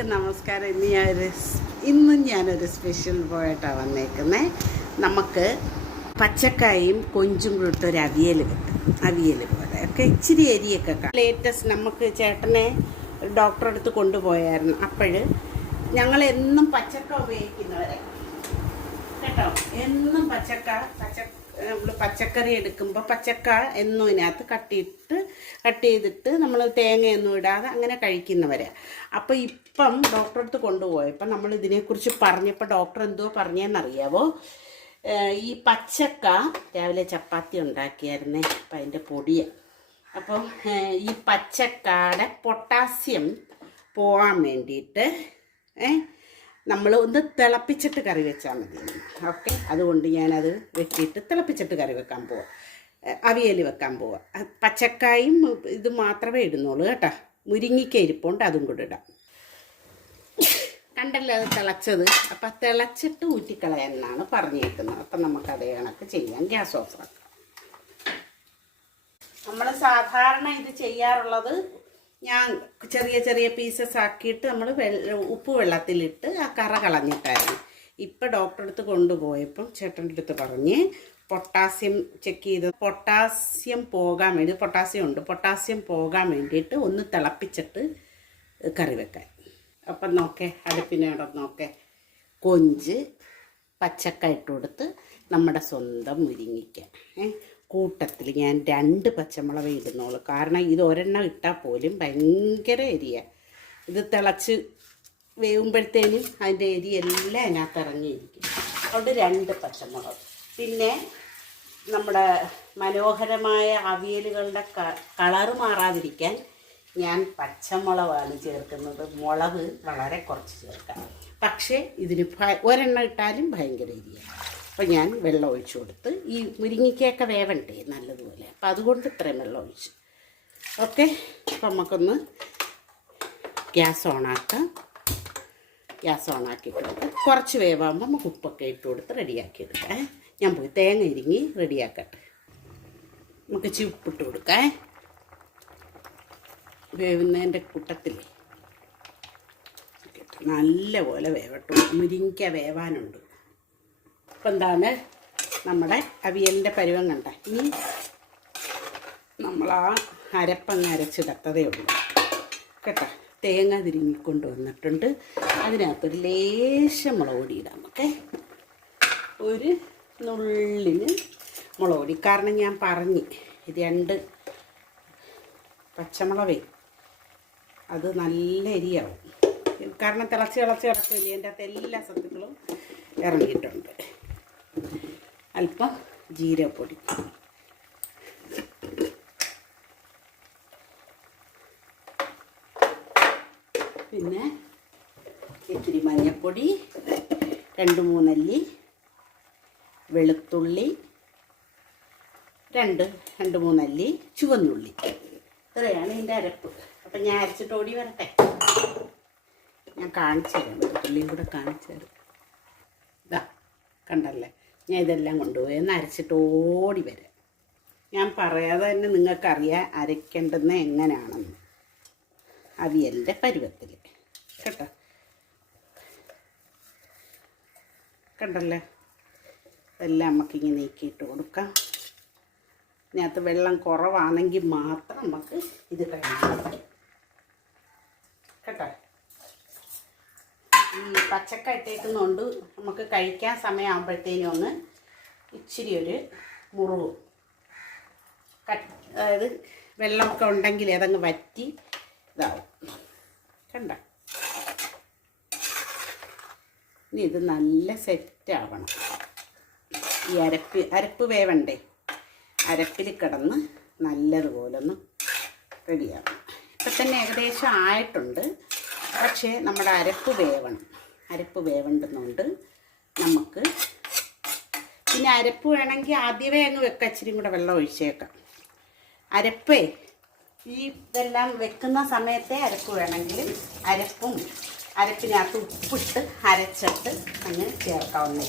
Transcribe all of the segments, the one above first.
എല്ലാവർക്കും നമസ്കാരം. ഇന്ന് ഒരു ഇന്നും ഞാനൊരു സ്പെഷ്യൽ പോയിട്ടാണ് വന്നേക്കുന്നത് നമുക്ക് പച്ചക്കായും കൊഞ്ചും കൂടി ഒരു അവിയൽ കിട്ടും. അവിയൽ പോലെ. ഒക്കെ ഇച്ചിരി അരിയൊക്കെ ലേറ്റസ്റ്റ് നമുക്ക് ചേട്ടനെ ഡോക്ടറെ അടുത്ത് കൊണ്ടുപോയായിരുന്നു. അപ്പോൾ ഞങ്ങൾ എന്നും പച്ചക്ക ഉപയോഗിക്കുന്നവരെ. കേട്ടോ? എന്നും പച്ചക്ക പച്ച നമ്മൾ പച്ചക്കറി എടുക്കുമ്പോൾ പച്ചക്ക എന്നും ഇതിനകത്ത് കട്ടിയിട്ട് കട്ട് ചെയ്തിട്ട് നമ്മൾ തേങ്ങയൊന്നും ഇടാതെ അങ്ങനെ കഴിക്കുന്നവരെ. അപ്പോൾ ഇപ്പം ഡോക്ടറെ അടുത്ത് കൊണ്ടുപോയപ്പോൾ നമ്മൾ ഇതിനെക്കുറിച്ച് പറഞ്ഞപ്പോൾ ഡോക്ടർ എന്തോ പറഞ്ഞതെന്നറിയാവോ ഈ പച്ചക്ക രാവിലെ ചപ്പാത്തി ഉണ്ടാക്കിയായിരുന്നേ അപ്പം അതിന്റെ പൊടിയാണ് അപ്പം ഈ പച്ചക്കാടെ പൊട്ടാസ്യം പോകാൻ വേണ്ടിയിട്ട് ഏഹ് നമ്മൾ ഒന്ന് തിളപ്പിച്ചിട്ട് കറി വെച്ചാൽ മതി. ഓക്കെ? അതുകൊണ്ട് ഞാനത് വെച്ചിട്ട് തിളപ്പിച്ചിട്ട് കറി വെക്കാൻ പോവാം. അവിയൽ വെക്കാൻ പോവാം. പച്ചക്കായും ഇത് മാത്രമേ ഇടുന്നുള്ളൂ കേട്ടോ. മുരിങ്ങിക്ക ഇരിപ്പുണ്ട് അതും കൂടെ ഇടാം. കണ്ടല്ലോ അത് തിളച്ചത്? അപ്പം തിളച്ചിട്ട് ഊറ്റിക്കളയാനാണ് പറഞ്ഞേക്കുന്നത്. അപ്പം നമുക്ക് അതേ കണക്ക് ചെയ്യാം. ഗ്യാസ് ഓഫ് ആക്കാം. നമ്മൾ സാധാരണ ഇത് ചെയ്യാറുള്ളത് ഞാൻ ചെറിയ ചെറിയ പീസസ് ആക്കിയിട്ട് നമ്മൾ ഉപ്പ് വെള്ളത്തിലിട്ട് ആ കറ കളഞ്ഞിട്ടായിരുന്നു. ഇപ്പം ഡോക്ടറെ അടുത്ത് കൊണ്ടുപോയപ്പം ചേട്ടന്റെ അടുത്ത് പറഞ്ഞ് പൊട്ടാസ്യം ചെക്ക് ചെയ്ത് പൊട്ടാസ്യം പോകാൻ വേണ്ടി പൊട്ടാസ്യം ഉണ്ട് പൊട്ടാസ്യം പോകാൻ വേണ്ടിയിട്ട് ഒന്ന് തിളപ്പിച്ചിട്ട് കറി വെക്കാൻ. അപ്പം നോക്കേ അടുപ്പിനോടെ നോക്കെ. കൊഞ്ച് പച്ചക്ക ഇട്ട് കൊടുത്ത് നമ്മുടെ സ്വന്തം മുരിങ്ങിക്ക. കൂട്ടത്തിൽ ഞാൻ രണ്ട് പച്ചമുളക് ഇടുന്നുള്ളൂ. കാരണം ഇത് ഒരെണ്ണം ഇട്ടാൽ പോലും ഭയങ്കര എരിയ. ഇത് തിളച്ച് വേവുമ്പോഴത്തേനും അതിന്റെ എരി എല്ലാം അതിനകത്ത് ഇറങ്ങിയിരിക്കും. അതുകൊണ്ട് രണ്ട് പച്ചമുളക്. പിന്നെ നമ്മുടെ മനോഹരമായ അവിയലുകളുടെ കളറ് മാറാതിരിക്കാൻ ഞാൻ പച്ചമുളകാണ് ചേർക്കുന്നത്. മുളക് വളരെ കുറച്ച് ചേർക്കാം. പക്ഷേ ഇതിന് ഒരെണ്ണം ഇട്ടാലും ഭയങ്കര എരിയാണ് അപ്പോൾ ഞാൻ വെള്ളം ഒഴിച്ചു കൊടുത്ത് ഈ മുരിങ്ങിക്കയൊക്കെ വേവണ്ടേ നല്ലതുപോലെ. അപ്പം അതുകൊണ്ട് ഇത്രയും വെള്ളം ഒഴിച്ചു. ഓക്കെ അപ്പം നമുക്കൊന്ന് ഗ്യാസ് ഓണാക്കാം ഗ്യാസ് ഓണാക്കിയിട്ടുണ്ട് കുറച്ച് വേവാകുമ്പോൾ നമുക്ക് ഉപ്പൊക്കെ ഇട്ട് കൊടുത്ത് റെഡിയാക്കി എടുക്കാം. ഞാൻ പോയി തേങ്ങ ഇരിങ്ങി റെഡിയാക്കട്ടെ. നമുക്ക് ഇച്ചിരി ഉപ്പിട്ട് കൊടുക്കാം. വേവുന്നതിന്റെ കൂട്ടത്തിൽ നല്ല പോലെ വേവട്ടു. മുരിങ്ങ വേവാനുണ്ട്. ഇപ്പം എന്താണ് നമ്മുടെ അവിയലിന്റെ പരുവം കണ്ട. ഇനി നമ്മൾ ആ അരപ്പങ്ങ് അരച്ചിടത്തതേ ഉള്ളൂ. കേട്ടോ? തേങ്ങ തിരിങ്ങിക്കൊണ്ട് വന്നിട്ടുണ്ട്. അതിനകത്തൊരു ലേശം മുളക് പൊടി ഇടാം ഓക്കെ? ഒരു നുള്ളിന് മുളക് പൊടി. കാരണം ഞാൻ പറഞ്ഞ് രണ്ട് പച്ചമുളകേ അത് നല്ല എരിയാവും കാരണം തിളച്ച് തിളച്ച് കിടക്കില്ലേ എന്റെ അകത്ത് എല്ലാ സത്തുക്കളും ഇറങ്ങിയിട്ടുണ്ട്. അല്പം ജീരപ്പൊടി പിന്നെ ഇത്തിരി മഞ്ഞൾപ്പൊടി രണ്ട് മൂന്നല്ലി വെളുത്തുള്ളി രണ്ട് രണ്ട് മൂന്നല്ലി ചുവന്നുള്ളി. ഇത്രയാണ് ഇതിന്റെ അരപ്പ്. അപ്പം ഞാൻ അരച്ചിട്ട് ഓടി വരട്ടെ. ഞാൻ കാണിച്ചു തരാം വെളുത്തുള്ളിയും കൂടെ കാണിച്ചു തരാം ഇതാ കണ്ടല്ലേ? ഞാൻ ഇതെല്ലാം കൊണ്ടുപോയി ഒന്ന് അരച്ചിട്ട് ഓടി വരാം. ഞാൻ പറയാതെ തന്നെ നിങ്ങൾക്കറിയാം അരയ്ക്കേണ്ടുന്ന എങ്ങനെയാണെന്ന്. അവിയലിന്റെ പരുവത്തിൽ. കേട്ടോ? കണ്ടല്ലേ? എല്ലാം നമുക്കിങ്ങനെ നീക്കിയിട്ട് കൊടുക്കാം. ഇതിനകത്ത് വെള്ളം കുറവാണെങ്കിൽ മാത്രം നമുക്ക് ഇത് കഴിക്കാം കേട്ടോ ഈ പച്ചക്ക ഇട്ടേക്കുന്നതുകൊണ്ട് നമുക്ക് കഴിക്കാൻ സമയമാകുമ്പോഴത്തേനും ഒന്ന് ഇച്ചിരി ഒരു മുറിവ്. അതായത് വെള്ളമൊക്കെ ഉണ്ടെങ്കിൽ അതങ്ങ് വറ്റി ഇതാവും. കണ്ട? ഇനി ഇത് നല്ല സെറ്റ് ആവണം. ഈ അരപ്പ് അരപ്പ് വേവണ്ടേ? അരപ്പിൽ കിടന്ന് നല്ലതുപോലെ ഒന്ന് റെഡിയാവണം ഇപ്പം തന്നെ ഏകദേശം ആയിട്ടുണ്ട്. പക്ഷേ നമ്മുടെ അരപ്പ് വേവണം. അരപ്പ് വേവേണ്ടുന്നുണ്ട് നമുക്ക് പിന്നെ അരപ്പ് വേണമെങ്കിൽ ആദ്യമേ അങ്ങ് വെക്കാം ഇച്ചിരി കൂടെ വെള്ളം ഒഴിച്ചേക്കാം. അരപ്പേ ഈ ഇതെല്ലാം വെക്കുന്ന സമയത്തെ അരപ്പ് വേണമെങ്കിൽ അരപ്പും അരപ്പിനകത്ത് ഉപ്പിട്ട് അരച്ചിട്ട് അങ്ങ് ചേർക്കാവുന്നേ.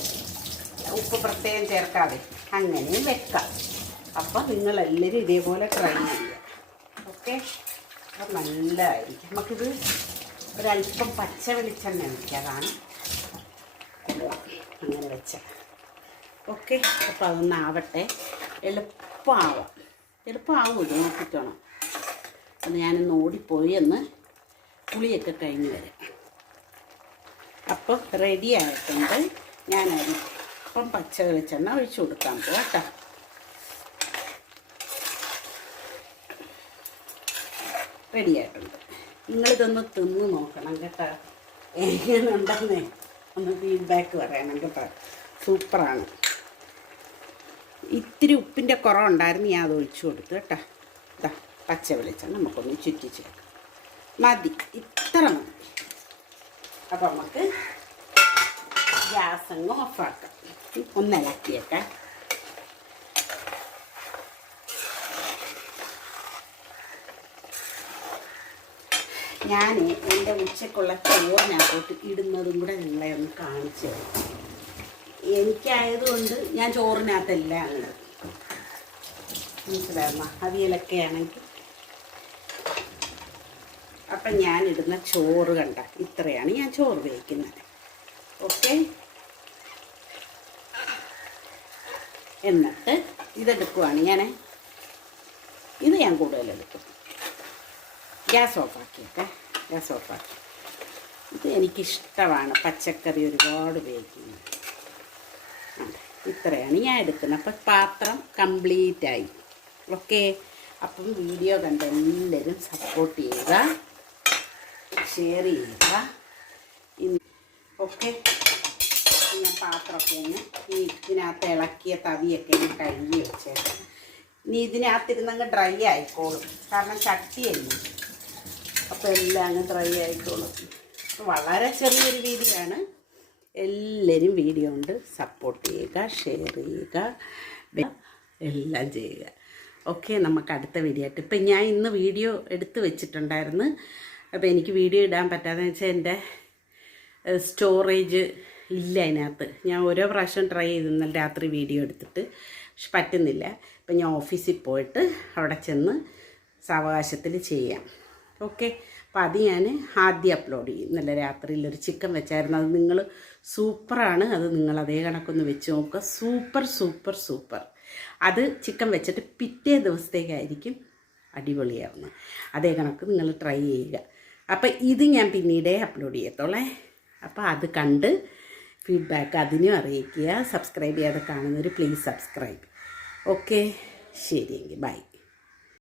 ഉപ്പ് പ്രത്യേകം ചേർക്കാതെ അങ്ങനെ വെക്കാം. അപ്പം നിങ്ങളെല്ലാവരും ഇതേപോലെ ട്രൈ ചെയ്യുക. ഓക്കെ അപ്പം നല്ലതായിരിക്കും നമുക്കിത് ഒരല്പം പച്ച വെളിച്ചെണ്ണ ഒഴിക്കാതാണ് അങ്ങനെ വെച്ച. ഓക്കെ അപ്പം അതൊന്ന് ആവട്ടെ. എളുപ്പമാവാം എളുപ്പമാവും ഇത് നോക്കിക്കണം. അത് ഞാനൊന്ന് ഓടിപ്പോയി എന്ന് പുളിയൊക്കെ കഴിഞ്ഞ് വരാം. അപ്പം റെഡി ആയിട്ടുണ്ട്. ഞാൻ അല്പം പച്ച വെളിച്ചെണ്ണ ഒഴിച്ചു കൊടുക്കാൻ പോകാം റെഡി ആയിട്ടുണ്ട്. നിങ്ങളിതൊന്ന് തിന്ന് നോക്കണം കേട്ടോ. എങ്ങനെയുണ്ടെന്നേ? ഒന്ന് ഫീഡ്ബാക്ക് പറയണം കേട്ടോ. സൂപ്പറാണ്. ഇത്തിരി ഉപ്പിന്റെ കുറവുണ്ടായിരുന്നു ഞാൻ അത് ഒഴിച്ചു കൊടുത്തു കേട്ടോ. ഇതാ പച്ച വെളിച്ചെണ്ണ നമുക്കൊന്ന് ചുറ്റിച്ചേക്കാം മതി ഇത്ര മതി. അപ്പം നമുക്ക് ഗ്യാസ് അങ്ങ് ഓഫാക്കാം. ഒന്ന് ഞാൻ എന്റെ ഉച്ചക്കുള്ള ചോറിനകത്തോട്ട് ഇടുന്നതും കൂടെ നിങ്ങളെ ഒന്ന് കാണിച്ചു തരാം. എനിക്കായതുകൊണ്ട് ഞാൻ ചോറിനകത്തല്ല അങ്ങനെ മനസ്സിലാകുന്ന അവിയലൊക്കെ ആണെങ്കിൽ. അപ്പം ഞാൻ ഇടുന്ന ചോറ് കണ്ട ഇത്രയാണ് ഞാൻ ചോറ് വേവിക്കുന്നത്. ഓക്കെ? എന്നിട്ട് ഇതെടുക്കുവാണ് ഞാൻ ഇത് ഞാൻ കൂടുതലെടുക്കും. ഗ്യാസ് ഓഫാക്കിയൊക്കെ ഗ്യാസ് സോഫാക്കി ഇത് എനിക്കിഷ്ടമാണ്. പച്ചക്കറി ഒരുപാട് ഉപയോഗിക്കുന്നത് ഇത്രയാണ് ഞാൻ എടുക്കുന്നത്. അപ്പം പാത്രം കംപ്ലീറ്റ് ആയി ഓക്കെ? അപ്പം വീഡിയോ കണ്ട എല്ലാവരും സപ്പോർട്ട് ചെയ്യുക. ഷെയർ ചെയ്യുക. ഓക്കെ? ഞാൻ പാത്രമൊക്കെ ഒന്ന് ഈ ഇതിനകത്ത് ഇളക്കിയ തവിയൊക്കെ ഞാൻ കഴുകി വെച്ചേക്കാം ഇനി ഇതിനകത്തിരുന്നങ്ങ് ഡ്രൈ ആയിക്കോളും. കാരണം ചട്ടിയല്ലേ. അപ്പോൾ എല്ലാം അങ്ങ് ഡ്രൈ ആയിക്കോളും വളരെ ചെറിയൊരു വീഡിയോയാണ് എല്ലാവരും വീഡിയോ കൊണ്ട് സപ്പോർട്ട് ചെയ്യുക ഷെയർ ചെയ്യുക എല്ലാം ചെയ്യുക. ഓക്കെ നമുക്ക് അടുത്ത വീഡിയോ ആയിട്ട്. ഇപ്പം ഞാൻ ഇന്ന് വീഡിയോ എടുത്ത് വെച്ചിട്ടുണ്ടായിരുന്നു. അപ്പോൾ എനിക്ക് വീഡിയോ ഇടാൻ പറ്റാതെ വെച്ചാൽ എന്റെ സ്റ്റോറേജ് ഇല്ല അതിനകത്ത്. ഞാൻ ഓരോ പ്രാവശ്യം ട്രൈ ചെയ്തു ഇന്നലെ രാത്രി വീഡിയോ എടുത്തിട്ട്. പക്ഷെ പറ്റുന്നില്ല. ഇപ്പം ഞാൻ ഓഫീസിൽ പോയിട്ട് അവിടെ ചെന്ന് സാവകാശത്തിൽ ചെയ്യാം. ഓക്കെ. അപ്പോൾ അത് ഞാൻ ആദ്യം അപ്ലോഡ് ചെയ്യും. ഇന്നലെ രാത്രിയിൽ ഒരു ചിക്കൻ വെച്ചായിരുന്നു. അത് നിങ്ങൾ സൂപ്പറാണ്. അത് നിങ്ങൾ അതേ കണക്കൊന്ന് വെച്ച് നോക്കുക. Super super super. അത് ചിക്കൻ വെച്ചിട്ട് പിറ്റേ ദിവസത്തേക്കായിരിക്കും അടിപൊളിയാവുന്നത്. അതേ കണക്ക് നിങ്ങൾ ട്രൈ ചെയ്യുക. അപ്പോൾ ഇത് ഞാൻ പിന്നീടേ അപ്ലോഡ് ചെയ്യത്തോളേ. അപ്പോൾ അത് കണ്ട് ഫീഡ്ബാക്ക് അതിനും അറിയിക്കുക. സബ്സ്ക്രൈബ് ചെയ്യാതെ കാണുന്നവർ പ്ലീസ് സബ്സ്ക്രൈബ് ഓക്കെ. ശരിയെങ്കിൽ ബൈ